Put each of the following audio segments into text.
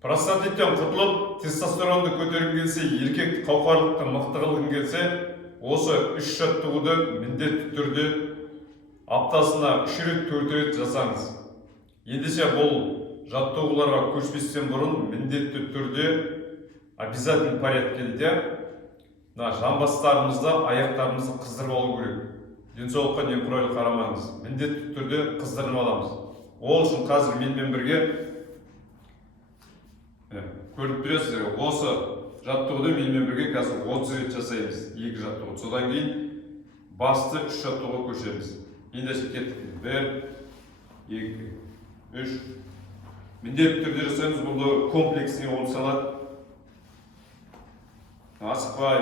Простатиттен құтылып, тестостеронды көтергің келсе, еркекті қауқарлықты мықты қылғың келсе, осы 3 жаттығуды міндетті түрде аптасына 3 рет 4 рет жасаңыз. Ендеше бұл жаттығуларға көшпестен бұрын міндетті түрде обязательно порядкеде жамбастарымызды, аяқтарымызды қыздырып алу керек. Денсаулыққа немқұрайлы қарамаңыз. Міндетті түрде қыздырып аламыз. Ол үшін қазір менімен бірге көріп тұрсыздар, осы жаттығуды менімен бірге қазір 30 рет жасаймыз. 2 жаттығу. Содан кейін басты 3 жаттығуға көшеміз. Ендеше кеттік. 1, 2, 3. Міндетті түрде жасаймыз. Бұл комплексіне болып саналады. Асықпай.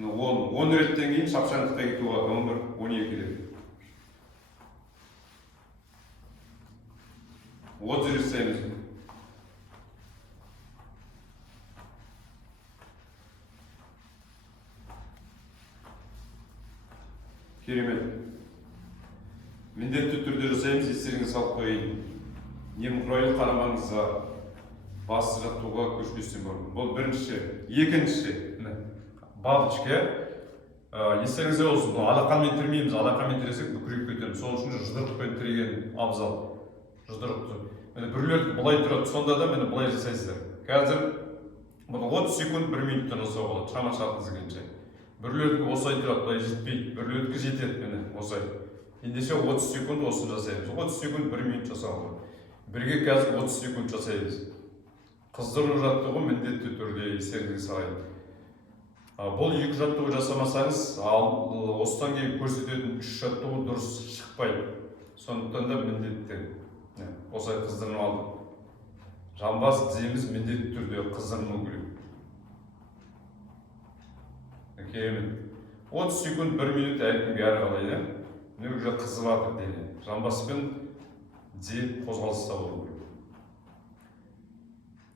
10 реттен кейін шапшаңдыққа кетуге 11, 12 деп. 30 рет жасаймыз. Керемет. Міндетті түрде жасаймыз, естеріңізге салып қояйын. Немқұрайлы қарамаңызға, басты жаттығуға көшпестен бұрын. Бұл бірінші. Екінші, бабочка. Естеріңізде болсын, алақанмен тірмейміз. Алақанмен тіресек бүкірейіп кетеміз. Сол үшін жұдырықпен тіреген абзал. Жұдырықты. Біреулер бұлай тұрады, сонда да мені бұлай жасайсыздар. Қазір 30 секунд 1 минуттан осылай болады, шама шарқыңыз келгенше. Біреулердікі осылай тұрады, бұлай жетпейді. Біреулердікі жетеді, мені осылай. Ендеше 30 секунд осыны жасаймыз. 30 секунд 1 минут жасауға. Бірге қазір 30 секунд жасаймыз. Қыздыру жаттығу міндетті түрде естеріңізге салайын. Бұл 2 жаттығу жасамасаңыз, осыдан кейін көрсететін 3 жаттығу дұрыс шықпайды. Сондықтан да міндетті. Осылай қыздырып алдым. Жамбас тіземіз міндетті түрде қыздырмау керек. Керемет. 30 секунд 1 минут әркімге әрі қалай. Міне уже қызып жатыр дейді. Жамбаспен тізе қозғалыста болу керек.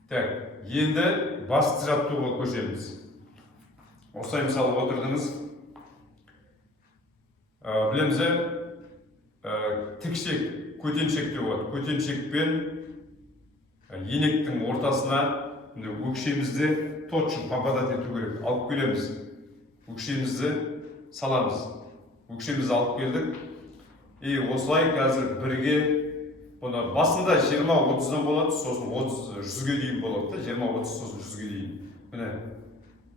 Так, енді басты жаттығуға көшеміз. Осылай мысалы отырдыңыз. Білеміз, тікшек, көтеншек деп болады. Көтеншекпен енектің ортасына өкшемізді точно попадать ету керек. Алып келеміз. Өкшемізді саламыз. Өкшемізді алып келдік. И осылай қазір бірге, басында 20-30-дан болады, сосын 30-100-ге дейін болады. 20-30, сосын 100-ге дейін. Міне,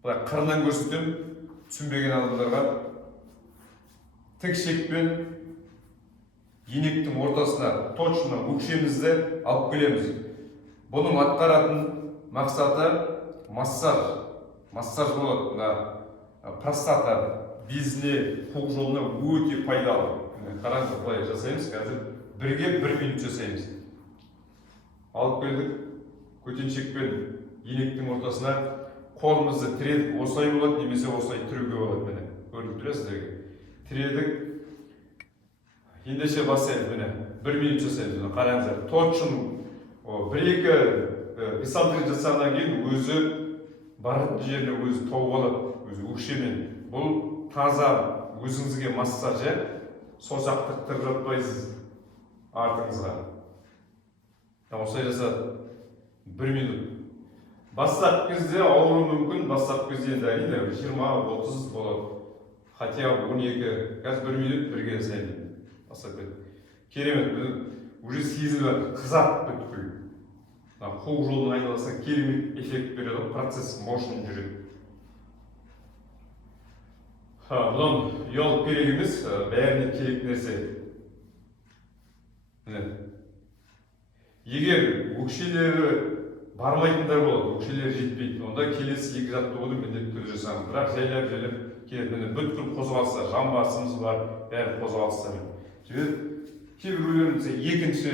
қырынан көрсетем, түсінбеген адамдарға. Тікшекпен енектің ортасына точно өкшемізді алып келеміз. Бұның атқаратын мақсаты массаж. Массаж болады. Простата безіне, қуық жолына өте пайдалы. Қараңыз, былай жасаймыз. Қазір бірге 1 минут жасаймыз. Алып келдік. Көтеншекпен енектің ортасына қолымызды тіредік. Осылай болады, немесе осылай түруге болады. Міне, көрініп тұрасыздар. Тіредік. Ендеше бастаймыз. Міне, 1 минут жасаймыз. Қараңыздар. Точно 1-2 бесалдық жасағаннан кейін өзі баратын жеріне өзі тауып алады. Өзі өкшемен. Бұл таза өзіңізге массаж. Созақтықтырып жатпайсыз артыңызға. Осылай жасады. 1 минут. Бастап кезде ауыру мүмкін, бастап кезде енді 20-30 болады. Хотя 12, қазір 1 минут бірге жасаймын. Бастап кетті. Керемет, уже сезіліп қызарып бүткіл. Қуық жолдың айналасына керемет эффект береді, процесс мощный жүреді. Бұдан ұялып керек емес, бәріне керек нәрсе. Егер өкшелері бармайтындар болады, өкшелері жетпейді, онда келесі 2 жаттығуды міндетті түрде жасаңыз. Бірақ жайлап келеді. Бүткіл қозғалыстар, жамбасымыз бар, бәрі қозғалыстар. Кейбіреулеріміз екінші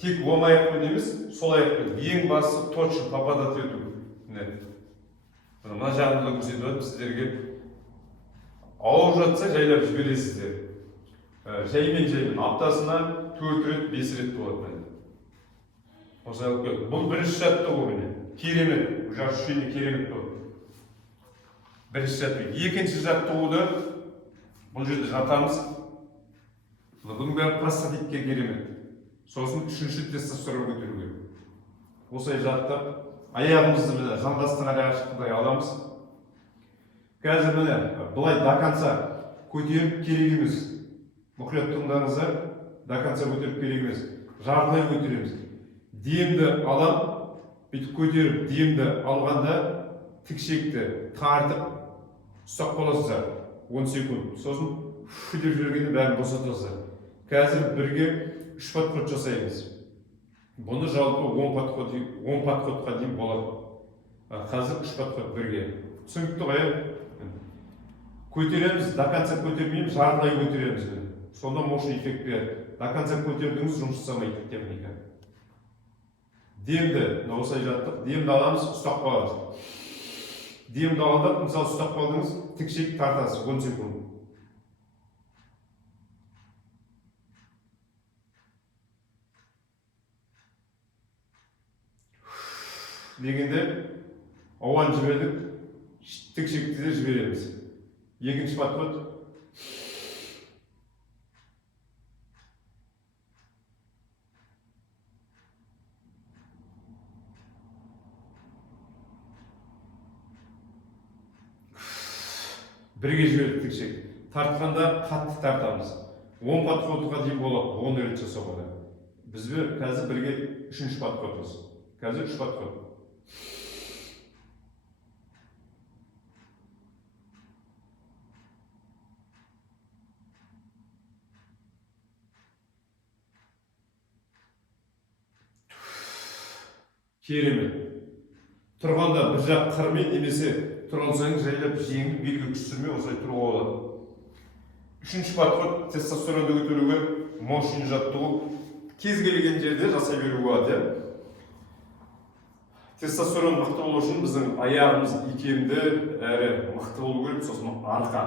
тек оң аяқпен емес, сол аяқпен ең басты точно попадать ету. Мына жағында көрсетіп өтіп сіздерге ауыр жатса жайлап жібересіздер. Жаймен аптасына 4 рет, 5 рет болады. Бұл бірінші жаттығу міне. Керемет, уже ощущение керемет болды. Бірінші жаттығу. Екінші жаттығуды бұл жерде жатамыз. Бұның бәрі простатитке керемет. Сосын үшінші тестостерон көтеру керек. Осылай жаттап, аяғымызды міне жамбастың аяғашықтай аламыз. Қазір міне былай до конца көтеріп керек емес. Мұқият тыңдаңыздар, до конца көтеріп керек емес. Жартылай көтереміз. Демді алам, бүйтіп көтеріп демді алғанда тікшекті тартып ұстап қаласыздар 10 секунд. Сосын деп жібергенде бәрін босатасыздар. Қазір бірге 3 подход жасаймыз. Бұны жалпы 10 подходқа дейін болады. Қазір 3 подход бірге. Түсінікті ғой? Көтереміз, до конца көтермейміз, жартылай көтереміз. Сонда motion эффект береді. До конца көтердіңіз, жұмыс жасамайды техника. Демді, осылай жаттық, демді аламыз, ұстап қаламыз. Демді алып, мысалы ұстап қалдыңыз, тікшек тартасыз 10 секунд. Дегенде ауаны жібердік, тікшекті де жібереміз. Екінші подход. Бірге жібердік тікшек. Тартқанда қатты тартамыз. 10 подходқа дейін болады, 10 рет жасауға. Бізбе қазір бірге 3-ші подходымыз. Қазір 3 подход. Керемет. Тұрғанда бір жақ қырмен немесе тұра алсаңыз жайлап жеңіл белгі күштірмей осылай тұруға болады. 3-ші подход тестостеронды көтеруге motion жаттығу кез келген жерде жасай беруге болады. Тестостерон мықты болу үшін біздің аяғымыз икемді әрі мықты болу керек, сосын арқа.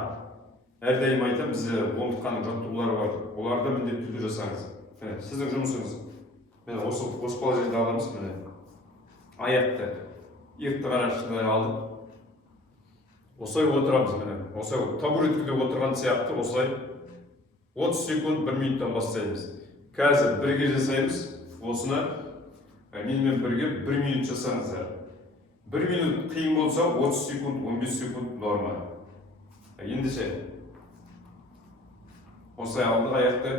Әрдайым айтам, бізде омыртқаның жаттығулары бар. Оларды міндетті түрде жасаңыз. Сіздің жұмысыңыз. Міне осы положениеде аламыз, міне. Аяқты, иықты қарашыны алып, осылай отырамыз міне. Осылай табуреткеде отырған сияқты, осылай 30 секунд 1 минуттан бастаймыз. Қазір бірге жасаймыз, осыны менімен бірге 1 минут жасаңыздар. 1 минут қиын болса 30 секунд, 15 секунд норма. Ендіше осылай алдық аяқты,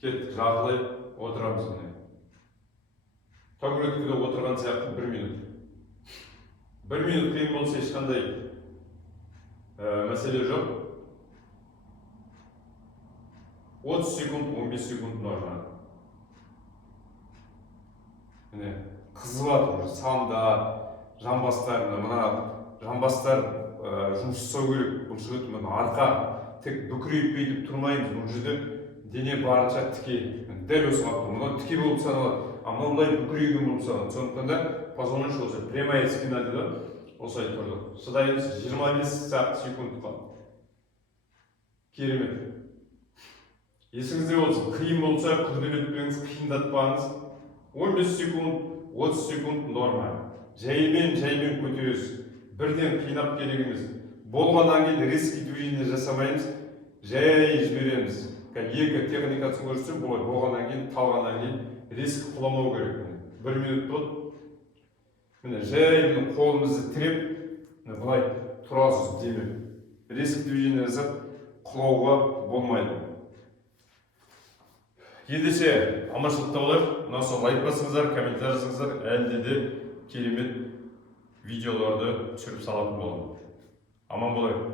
кеттік, жартылай отырамыз міне. Табуреткеде отырған сияқты 1 минут. 1 минут қиын болса ешқандай мәселе жоқ. 30 секунд, 15 секунд норма. Міне, қызып атыр, санда, жамбастар, мына жамбастар жұмыс жасау керек. Бұл жігіт арқа тек бүкірейіп бейтіп тұрмаймыз. Бұл жерде дене барынша тіке. Дәл осы уақытта, мұны тіке болып саналады. Мынандай бүкірейген болып саналады. Сондықтан да позвоночник осылай прямая спина дейді, осылай тұрдық. Шыдаймыз 25 секундқа. Керемет. Есіңізде болсын, қиын болса күрделетпеңіз, қиындатпаңыз. 15 секунд, 30 секунд норма. Жаймен көтересіз. Бірден қинап керек емес. Болғаннан кейін резкий движение жасамаймыз, жай жібереміз. Екі техникасын көрсетсем, болғаннан кейін, талғаннан кейін резкий құламау керек. 1 минут болды. Міне, жай қолымызды тіреп, былай тұрасыз демек. Резкий движение жасап, құлауға болмайды. Ендеше, аманшылықтаулар, ұнаса лайк басыңыздар, комментарий жазыңыздар, әлде де керемет видеоларды түсіріп салатын боламын. Аман болайық.